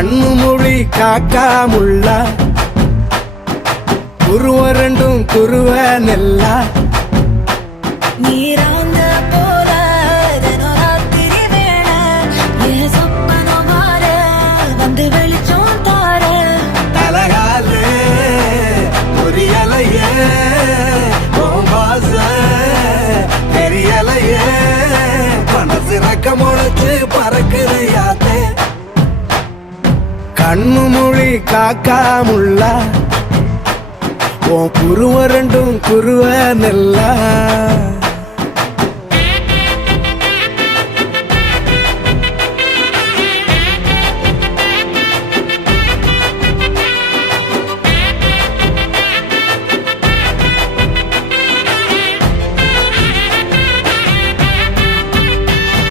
கண்ணு மொழி காக்காமுள்ள குருவ ரெண்டும் குருவ நெல்லா நீராங்க போல தினராத்திரி வேண என் சொப்பனம் மாற வந்து வெளிச்சம் தார தலகாலே புரியலையே பாச தெரியலையே மனசு ரக்க முளைச்சு பறக்குறையாத்தே கண்ணு மொழி காக்காமுள்ள உன் குருவ ரெண்டும் குருவ நெல்லா